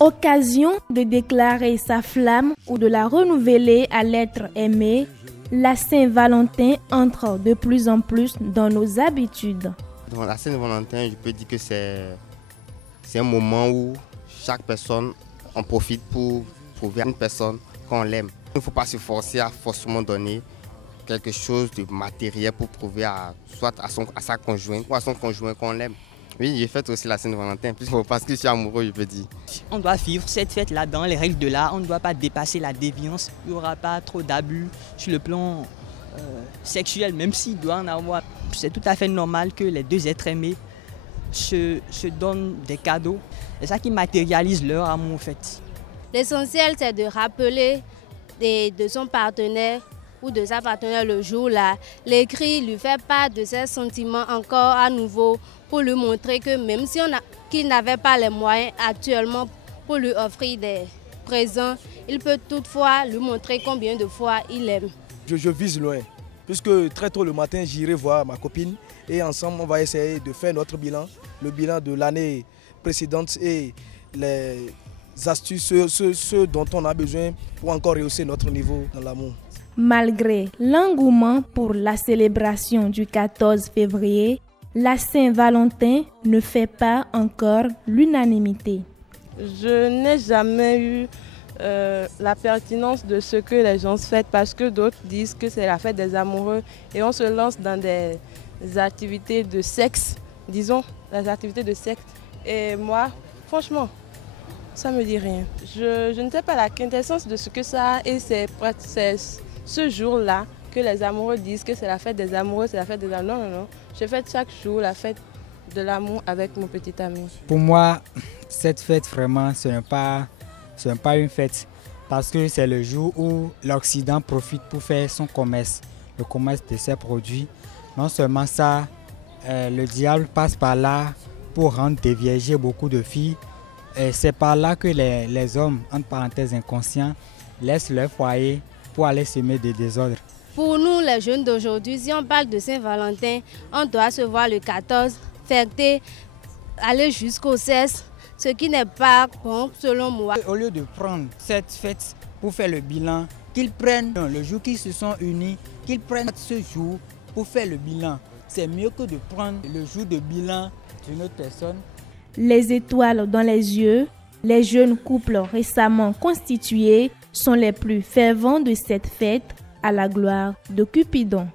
Occasion de déclarer sa flamme ou de la renouveler à l'être aimé, la Saint-Valentin entre de plus en plus dans nos habitudes. Dans la Saint-Valentin, je peux dire que c'est un moment où chaque personne en profite pour prouver à une personne qu'on l'aime. Il ne faut pas se forcer à forcément donner quelque chose de matériel pour prouver soit à sa conjointe ou à son conjoint qu'on l'aime. Oui, j'ai fait aussi la Saint-Valentin, parce que je suis amoureux, je peux dire. On doit vivre cette fête-là dans les règles de l'art. On ne doit pas dépasser la déviance. Il n'y aura pas trop d'abus sur le plan sexuel, même s'il doit en avoir. C'est tout à fait normal que les deux êtres aimés se donnent des cadeaux. C'est ça qui matérialise leur amour, en fait. L'essentiel, c'est de rappeler de son partenaire ou de sa partenaire le jour-là. L'écrit lui fait part de ses sentiments encore à nouveau pour lui montrer que même si qu'il n'avait pas les moyens actuellement pour lui offrir des présents, il peut toutefois lui montrer combien de fois il aime. Je vise loin, puisque très tôt le matin, j'irai voir ma copine et ensemble, on va essayer de faire notre bilan, le bilan de l'année précédente et les astuces, ce dont on a besoin pour encore rehausser notre niveau dans l'amour. Malgré l'engouement pour la célébration du 14 février, la Saint-Valentin ne fait pas encore l'unanimité. Je n'ai jamais eu la pertinence de ce que les gens fêtent parce que d'autres disent que c'est la fête des amoureux et on se lance dans des activités de sexe, disons, des activités de sexe. Et moi, franchement, ça me dit rien. Je ne sais pas la quintessence de ce que ça a et c'est ce jour-là que les amoureux disent que c'est la fête des amoureux, c'est la fête des amoureux. Non. Je fête chaque jour la fête de l'amour avec mon petit ami. Pour moi, cette fête, vraiment, ce n'est pas une fête parce que c'est le jour où l'Occident profite pour faire son commerce, le commerce de ses produits. Non seulement ça, le diable passe par là pour rendre dévierger beaucoup de filles. Et c'est par là que les hommes, entre parenthèses inconscients, laissent leur foyer pour aller semer des désordres. Pour nous, les jeunes d'aujourd'hui, si on parle de Saint-Valentin, on doit se voir le 14, fêter, aller jusqu'au 16, ce qui n'est pas bon selon moi. Au lieu de prendre cette fête pour faire le bilan, qu'ils prennent le jour qu'ils se sont unis, qu'ils prennent ce jour pour faire le bilan. C'est mieux que de prendre le jour de bilan d'une autre personne. Les étoiles dans les yeux, les jeunes couples récemment constitués sont les plus fervents de cette fête à la gloire de Cupidon.